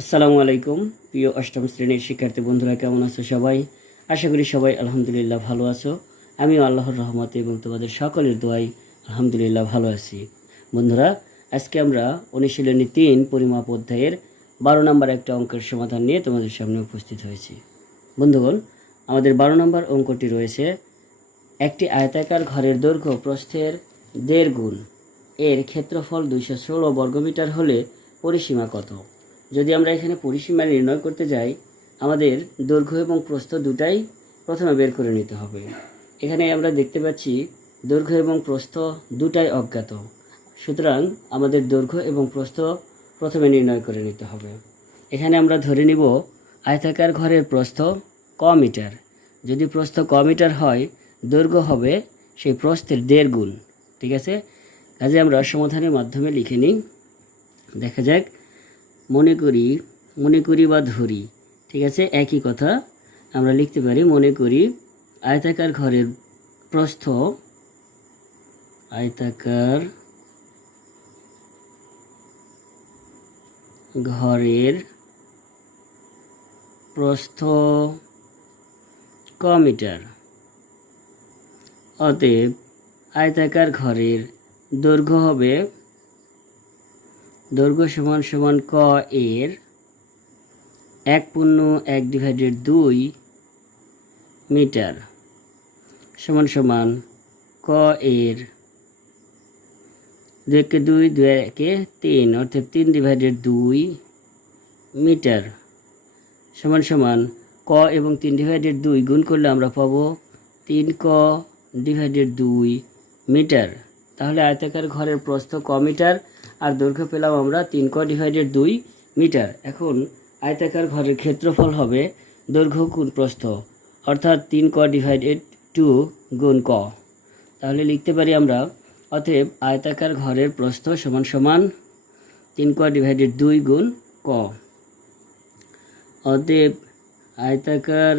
আসসালামু আলাইকুম। প্রিয় অষ্টম শ্রেণির শিক্ষার্থী বন্ধুরা, কেমন আছো সবাই? আশা করি সবাই আলহামদুলিল্লাহ ভালো আছো। আমিও আল্লাহর রহমতে এবং তোমাদের সকলের দোয়াই আলহামদুলিল্লাহ ভালো আছি। বন্ধুরা, আজকে আমরা অনুশীলনী তিন, পরিমাপ অধ্যায়ের বারো নম্বর একটা অঙ্কের সমাধান নিয়ে তোমাদের সামনে উপস্থিত হয়েছি। বন্ধুগণ, আমাদের বারো নম্বর অঙ্কটি রয়েছে, একটি আয়তাকার ঘরের দৈর্ঘ্য প্রস্থের দেড় গুণ। এর ক্ষেত্রফল দুইশো ষোলো বর্গমিটার হলে পরিসীমা কত? যদি আমরা এখানে পরিসীমা নির্ণয় করতে যাই, আমাদের দৈর্ঘ্য এবং প্রস্থ দুটাই প্রথমে বের করে নিতে হবে। এখানে আমরা দেখতে পাচ্ছি দৈর্ঘ্য এবং প্রস্থ দুটাই অজ্ঞাত। সুতরাং আমাদের দৈর্ঘ্য এবং প্রস্থ প্রথমে নির্ণয় করে নিতে হবে। এখানে আমরা ধরে নিব আয়তাকার ঘরের প্রস্থ ক মিটার। যদি প্রস্থ ক মিটার হয়, দৈর্ঘ্য হবে সেই প্রস্থের দেড় গুণ। ঠিক আছে? কাজে আমরা সমাধানের মাধ্যমে লিখে নিই। দেখা যাক। মনে করি মনে করি বা ধরি, ঠিক আছে? একই কথা আমরা লিখতে পারি, মনে করি আয়তাকার ঘরের প্রস্থ, আয়তাকার ঘরের প্রস্থ ক মিটার? অতএব আয়তাকার ঘরের দৈর্ঘ্য হবে দৈর্ঘ্য সমান সমান ক এর এক পূর্ণ এক ডিভাইডেড দুই মিটার সমান সমান ক এর দুই একে দুই দুই একে তিন, অর্থাৎ তিন ডিভাইডেড দুই মিটার সমান সমান ক এবং তিন ডিভাইডেড দুই গুণ করলে আমরা পাবো তিন ক ডিভাইডেড দুই মিটার। তাহলে আয়তাকার ঘরের প্রস্থ ক মিটার আর দৈর্ঘ্য পেলাম আমরা তিন ক ডিভাইডেড দুই মিটার। এখন আয়তাকার ঘরের ক্ষেত্রফল হবে দৈর্ঘ্য গুণ প্রস্থ, অর্থাৎ তিন ক ডিভাইডেড টু গুণ ক। তাহলে লিখতে পারি আমরা, অতএব আয়তাকার ঘরের প্রস্থ সমান সমান তিন ক ডিভাইডেড দুই গুণ ক। অতএব আয়তাকার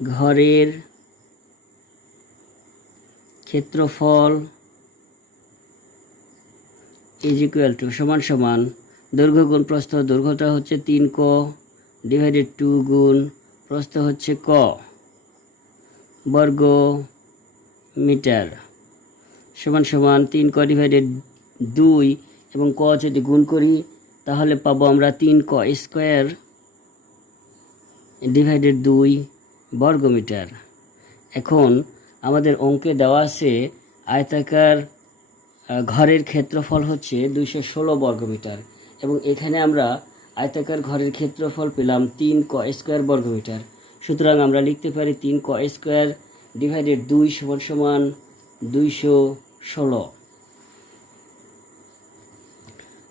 ঘরের ক্ষেত্রফল ইজ ইকুয়াল টু সমান সমান দৈর্ঘ্য গুণ প্রস্থ, দৈর্ঘ্যটা হচ্ছে তিন ক ডিভাইডেড টু গুণ প্রস্থ হচ্ছে ক বর্গ মিটার। সমান সমান তিন ক ডিভাইডেড দুই এবং ক যদি গুণ করি, তাহলে পাবো আমরা তিন ক স্কোয়ার ডিভাইডেড দুই বর্গ মিটার। এখন আমাদের অঙ্কে দেওয়া আছে, আয়তাকার ঘরের ক্ষেত্রফল হচ্ছে দুইশো ষোলো বর্গমিটার এবং এখানে আমরা আয়তাকার ঘরের ক্ষেত্রফল পেলাম তিন ক স্কোয়ার বর্গমিটার সুতরাং আমরা লিখতে পারি তিন ক স্কোয়ার ডিভাইডেড দুই সমান সমান দুইশো ষোলো।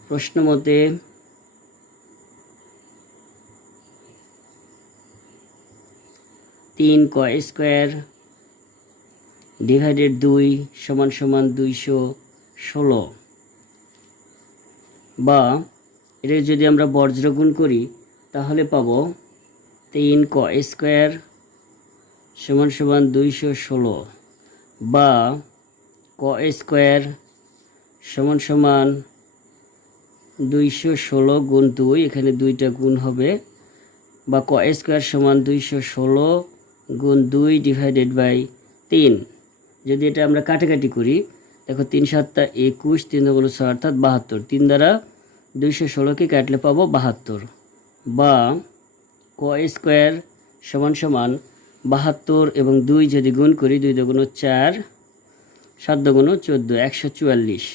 প্রশ্ন মতে, তিন ক স্কোয়ার ডিভাইডেড দুই সমান সমান দুইশো ষোলো। বা এটা যদি আমরা বজ্র করি, তাহলে পাব তিন ক স্কোয়ার সমান সমান দুইশো ষোলো। বা ক স্কোয়ার সমান সমান দুইশো ষোলো গুণ দুই, এখানে দুইটা গুণ হবে। বা ক স্কোয়ার সমান দুইশো ষোলো গুণ দুই ডিভাইডেড বাই তিন। যদি এটা আমরা কাটাকাটি করি, দেখো তিন সাতটা একুশ, তিন দুগুলো ছয়, অর্থাৎ বাহাত্তর। তিন দ্বারা দুইশো ষোলোকে কাটলে পাবো বাহাত্তর। বা ক স্কোয়ার সমান সমান বাহাত্তর এবং দুই যদি গুণ করি, দুই দুগুণ চার, সাত দুগুণ চোদ্দ, একশো চুয়াল্লিশ।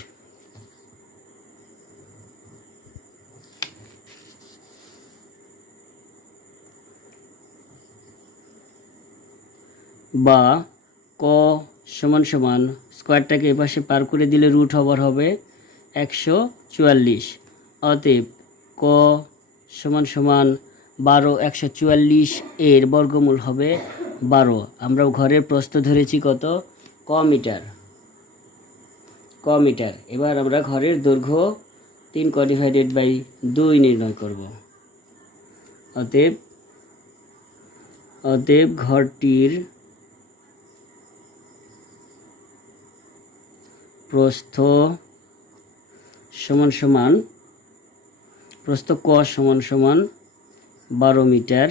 বা ক সমান সমান স্কোয়ারটাকে এপাশে পার করে দিলে রুট হবার হবে একশো চুয়াল্লিশ। অতএব ক সমান সমান বারো একশো চুয়াল্লিশ এর বর্গমূল হবে বারো। আমরা ঘরের প্রস্থ ধরেছি কত? ক মিটার। ক মিটার। এবার আমরা ঘরের দৈর্ঘ্য তিন ক ডিভাইডেড বাই দুই নির্ণয় করব। অতএব অতএব ঘরটির প্রস্থ সমান সমান, প্রস্থ ক সমান সমান বারো মিটার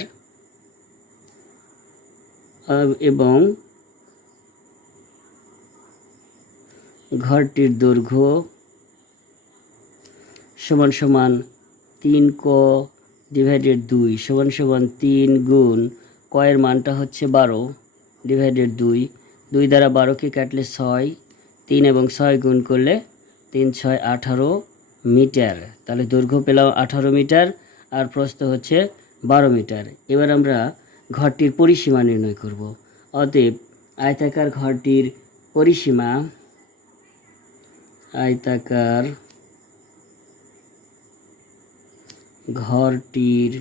এবং ঘরটির দৈর্ঘ্য সমান সমান তিন ক ডিভাইডেড দুই, সমান সমান তিন গুণ কয়ের মানটা হচ্ছে বারো ডিভাইডেড দুই দুই দ্বারা বারোকে কাটলে ছয় তিন এবং ছয় গুণ করলে তিন, ছয়, আঠারো মিটার। তাহলে দৈর্ঘ্য পেলাম আঠারো মিটার আর প্রস্থ হচ্ছে বারো মিটার। এবার আমরা ঘরটির পরিসীমা নির্ণয় করব। অতএব আয়তাকার ঘরটির পরিসীমা, আয়তাকার ঘরটির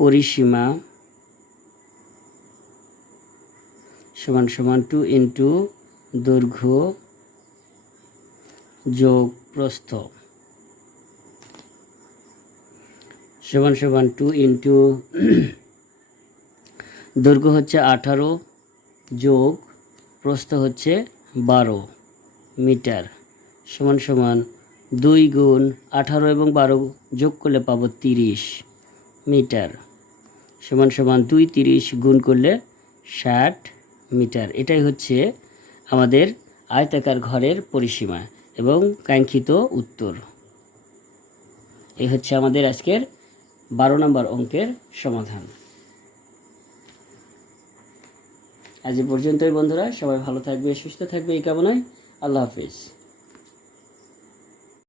পরিসীমা সমান সমান টু ইন্টু দৈর্ঘ্য যোগ প্রস্থ। সমান সমান টু ইন্টু দৈর্ঘ্য হচ্ছে আঠারো, যোগ প্রস্থ হচ্ছে বারো মিটার। সমান সমান দুই গুণ আঠারো এবং বারো যোগ করলে পাবো তিরিশ। মিটার। সমান সমান দুই তিরিশ গুণ করলে ষাট মিটার। এটাই হচ্ছে আমাদের আয়তাকার ঘরের পরিসীমা এবং কাঙ্ক্ষিত উত্তর। এই হচ্ছে আমাদের আজকের বারো নম্বর অঙ্কের সমাধান। আজ পর্যন্তই বন্ধুরা। সবাই ভালো থাকবে, সুস্থ থাকবে এই কামনায়। আল্লাহ হাফিজ।